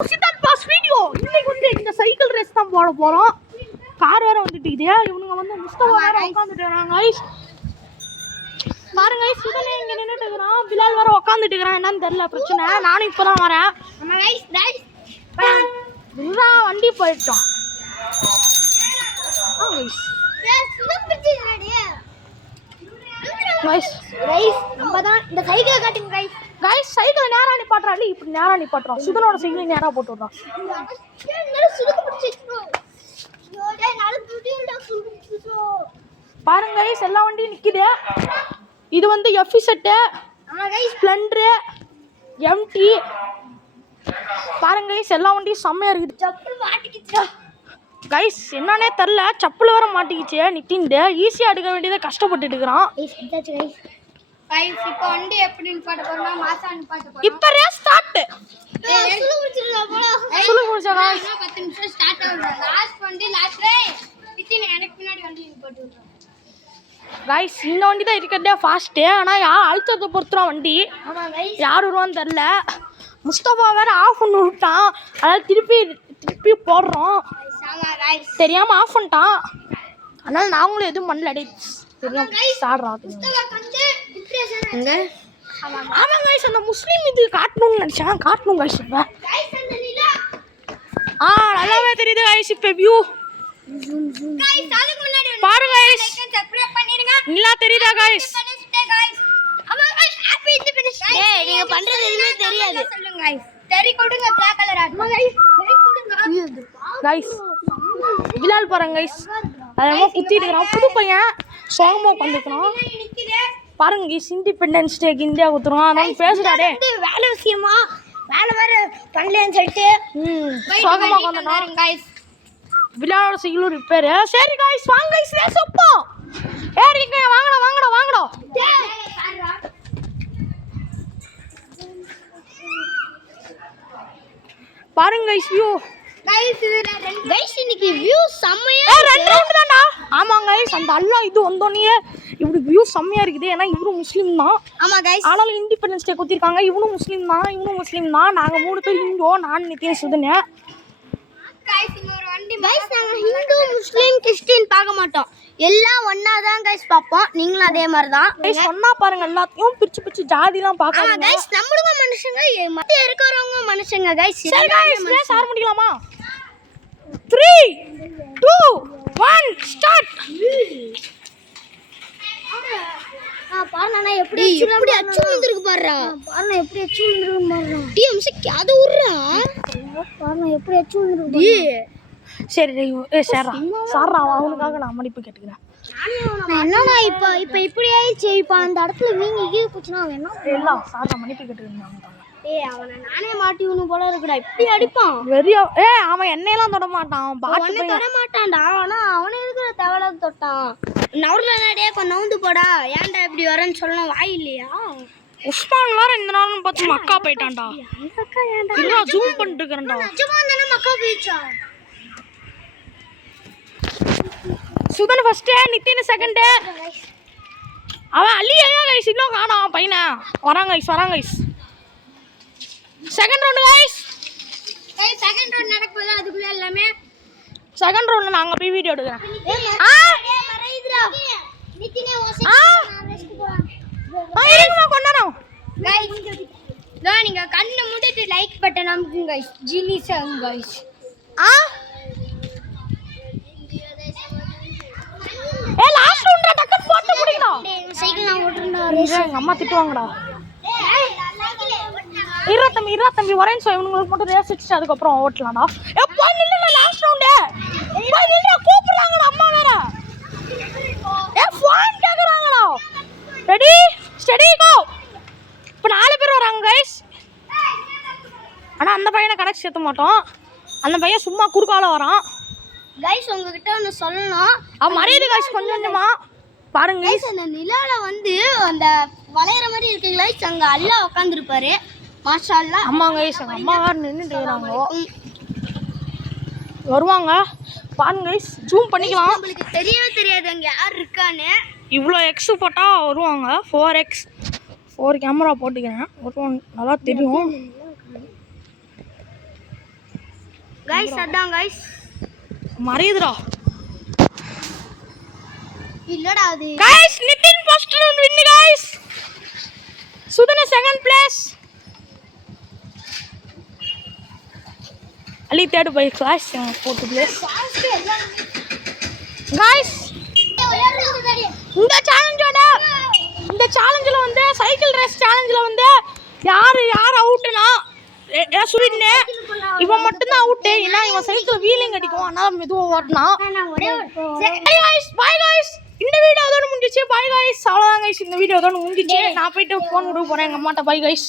இன்னைக்கு வந்து இந்த சைக்கிள் ரேஸ் தான் போட போறோம். கார் வேற வந்துட்டு இவனுங்க வந்து முஸ்தபா வேற உட்காந்துட்டு இருக்காங்க கைஸ். பாருங்க கைஸ், சுடனே இங்க நின்னுட்டு இருக்கான். பிலால் வேற உட்காந்துட்டு இருக்கான். என்னன்னு தெரியல பிரச்சனை. நானும் இப்பதான் வரேன். ஆமா கைஸ் கைஸ் வண்டி போயிட்டோம். இந்த சைக்கிளை காட்டுங்க கைஸ். கைஸ் சைக்கிள் நேரா நிப்பாட்றா. இல்ல இப்படி நேரா நிப்பாட்றோம். சுதனோட சைக்கிள் நேரா போட்டு விடுறோம். பாருங்க கைஸ், எல்லா வண்டியும் நிக்குது. இது வந்து எஃபி செட்டு, ஸ்ப்ளெண்டர், எம்டி. பாருங்க கைஸ், எல்லா வண்டியும் செம்மையா இருக்குது. கைஸ் என்னன்னே தெரில, சப்பல் வேற மாட்டிக்கிச்சு. நிட்டின்ட்டு ஈஸியாக எடுக்க வேண்டியதை கஷ்டப்பட்டுட்டு இருக்கிறான். இப்போ வண்டி எப்படி நிப்பாட்ட போறோம்னா மாசா நிப்பாட்ட போறோம். இப்போ ரேஸ் ஸ்டார்ட். சுலு குடிச்சா गाइस 10 நிமிஷம் ஸ்டார்ட் ஆகுது. லாஸ்ட் வண்டி லாஸ்ட் ரே. நித்தின் எனக்கு பின்னாடி வண்டி நிப்பாட்டி விடுறோம். गाइस இந்த வண்டி தான் இருக்கதே ஃபாஸ்ட். ஆனா யார் அழுத்தத்தை பொறுத்துறா வண்டி. ஆமா गाइस, யார் வருவான்னு தெரியல. முஸ்தபா வேற ஆஃப் பண்ணி விட்டான். அதனால திருப்பி போடுறோம். ஆமா गाइस, தெரியாம ஆஃப் பண்ணிட்டான். அதனால நாங்களும் எதுவும் பண்ணல. தெரியும் சாடுறான். எங்க ஆமா गाइस, அந்த முஸ்லிம் இது காட்டணும்னு நினைச்சேன். காட்டணும் गाइस. இப்ப गाइस அந்த நிலா நல்லாவே தெரியுது गाइस. இப்ப வியூ गाइस அதுக்கு முன்னாடி பாருங்க गाइस, சப்ஸ்கிரைப் பண்ணிருங்க. நிலா தெரியுதா गाइस? ஆமா गाइस, ஹேப்பி இண்டிபெண்டன்ஸ் டே. நீங்க பண்றது எதுவுமே தெரியாது. சொல்லுங்க गाइस, தெரி கொடுங்க. பிளாக் கலர் ஆமா गाइस, தெரி கொடுங்க गाइस. பிலால் பாருங்க गाइस, அதெல்லாம் குத்திட்டு இருக்கான். புது பையன் சோகமா உட்காந்துக்கிறான். பாருங்க गाइस, இண்டிபெண்டன்ஸ் டேக்கு இந்தியா குத்துறோம். அதான் பேசுறாடே. வேலை விஷயமா வேலை வேற பண்ணலன்னு சொல்லிட்டு சோகமா உட்காந்துட்டான் गाइस. பிலாலோட சைக்கிள் ரிப்பேர். சரி गाइस, வாங்க गाइस ரேஸ் அப்போ. ஏறிங்க, வாங்கடா வாங்கடா வாங்கடா. பாருங்க गाइस வியூ. गाइस இன்னைக்கு வியூ செம்மையா ரெண்டு ரவுண்ட் தானா? ஆமாங்க गाइस, அந்த அல்லாஹ் இது வந்தோனே இப்படி வியூ செம்மையா இருக்குது. ஏன்னா இவரும் முஸ்லீம் தான். ஆமா गाइस, ஆனாலும் இண்டிபெண்டன்ஸ் டே குத்திருக்காங்க. இவனும் முஸ்லீம் தான். நாங்க 3 பேர் இந்தோ, நான் நித்தின் சுதனே. गाइस இங்க ஒரு வண்டி. गाइस நாங்க ஹிந்து முஸ்லிம் கிறிஸ்டியன் பார்க்க மாட்டோம். எல்லாம் ஒண்ணா தான் गाइस பாப்போம். நீங்களும் அதே மாதிரி தான் गाइस. சொன்னா பாருங்க, எல்லாத்தையும் பிரிச்சு ஜாதிலாம் பார்க்காதீங்க. ஆமா गाइस, நம்மளும் மனுஷங்க, மத்த இருக்கிறவங்க மனுஷங்க गाइस. சரி गाइस, ரேஸ் ஆரம்பிக்கலாமா? 3 2 1 ஸ்டார்ட். பாருங்க எப்படி அச்சு விழுந்திருக்கு பாருடா. பாருங்க எப்படி அச்சு விழுந்திருக்கு பாருடா. டேய் அம்சக்கு அது உர்றா. பாருங்க எப்படி அச்சு விழுந்திருக்கு. டேய் சரி சாரா அவனுக்காக நான் மன்னிப்பு கேட்டுக்கிறேன். என்னடா இப்போ இப்படி ஆயிடுச்சு. இப்போ அந்த இடத்துல வீங்கி கீழே போச்சுனா அவன் என்ன எல்லாம் சாரா மன்னிப்பு கேட்டுக்கிறேன். டேய் அவனை நானே மாட்டி விடணும் போல இருக்குடா. இப்படி அடிப்பான் வெறியா. அவன் என்னையெல்லாம் தொட மாட்டான். அவனே தொட மாட்டான்டா. ஆனா அவனே இருக்கிற தேவலை தொட்டான். நவுர்லடே கொஞ்சம் நவுந்து போடா. ஏன்டா இப்படி வரேன்னு சொல்லணும் வாய் இல்லையா? உஸ்மான் வேற இந்த நாளும் பார்த்து மக்கா போயிட்டான்டா. மக்கா ஏன்டா? இல்ல ஜூம் பண்ணிட்டு இருக்கேன்டா. நிஜமா தானே மக்கா போயிச்சா? Sudhan first, Nithin second. அவன் அலியா गाइस இன்னும் காணோம் பையனா. வராங்க guys. Second round guys. Second round நடக்குது. அதுக்குள்ள எல்லாமே செகண்ட் ரவுண்ட்ல நாங்க போய் வீடியோ எடுக்கறேன். மறைதுடா. நித்தினே ஓசை ரெஸ்ட் போறான். இருங்க கொண்டறோம். गाइस நீங்க கண்ணை மூடிட்டு லைக் பட்டன் அமுக்குங்க गाइस. ஜீனிஸாங்க गाइस. லாஸ்ட் ரவுண்ட்ல டக்கன் போட்டு முடிக்கணும். சைக்கிள் நான் ஓட்றேன்டா. எங்க அம்மா திட்டுவாங்கடா. இரு தம்பி வரேன்னு சொல்லி இவங்களுக்கு மட்டும் ரேஸ் வச்சுட்டு அதுக்கப்புறம் ஓட்டலாம்டா. போய் நில்லுடா லாஸ்ட் ரவுண்டு. போய் நில்லுடா, கூப்பிடுறாங்கடா அம்மா வேற. ஃபோன் கேக்குறாங்கடா. ரெடி ஸ்டடி கோ. இப்போ 4 பேர் வராங்க गाइस. ஆனா அந்த பையனை கணக்கு சேர்த்த மாட்டோம். அந்த பையன் சும்மா குறுக்கால வரான். गाइस உங்ககிட்ட ஒன்னு சொல்லணும். மரியாதை गाइस கொஞ்சமா பாருங்க गाइस. அந்த நிலால வந்து அந்த வளையற மாதிரி இருக்கு गाइस. அங்க அல்லாஹ் உட்கார்ந்திருப்பாரு. மாஷா அல்லாஹ். அம்மா गाइस, அம்மா வேற நின்னுட்டு இருக்காங்க. வருவாங்க பாருங்க गाइस. ஜூம் பண்ணிக்கலாம். உங்களுக்கு தெரியவே தெரியாது அங்க யார் இருக்கான்னு. இவ்வளோ எக்ஸ் போட்டா வருவாங்க. 4x 4 கேமரா போட்டுக்கிறேன். வருவாங்க, நல்லா தெரியும். கைஸ் அதான் கைஸ் மறையுதுடா இல்லடா அது guys Nithin first round win guys சுதன செகண்ட் பிளேஸ் அலி தேர்ட் பை கிளாஸ் ஃபோர்த் பிளேஸ் கைஸ் இந்த சேலஞ்சில் வந்து சைக்கிள் ரேஸ் சேலஞ்சில் வந்து யார் அவுட்டுனா ஸ்வீட்னு இவன் மட்டும்தான் அவுட்டு. ஏன்னா இவன் சைக்கிள் வீலிங் அடிக்கும், அதனால மெதுவாக ஓட்டினான். பாய் காய்ஸ், இந்த வீடியோ அதோட முடிஞ்சிச்சு. பாய் காய்ஸ், அவ்வளோதான் காய்ஸ், இந்த வீடியோ அதோட முடிஞ்சிச்சு. நான் போயிட்டு ஃபோன் கொடுக்க போகிறேன் எங்கள் அம்மாட்ட. Bye guys.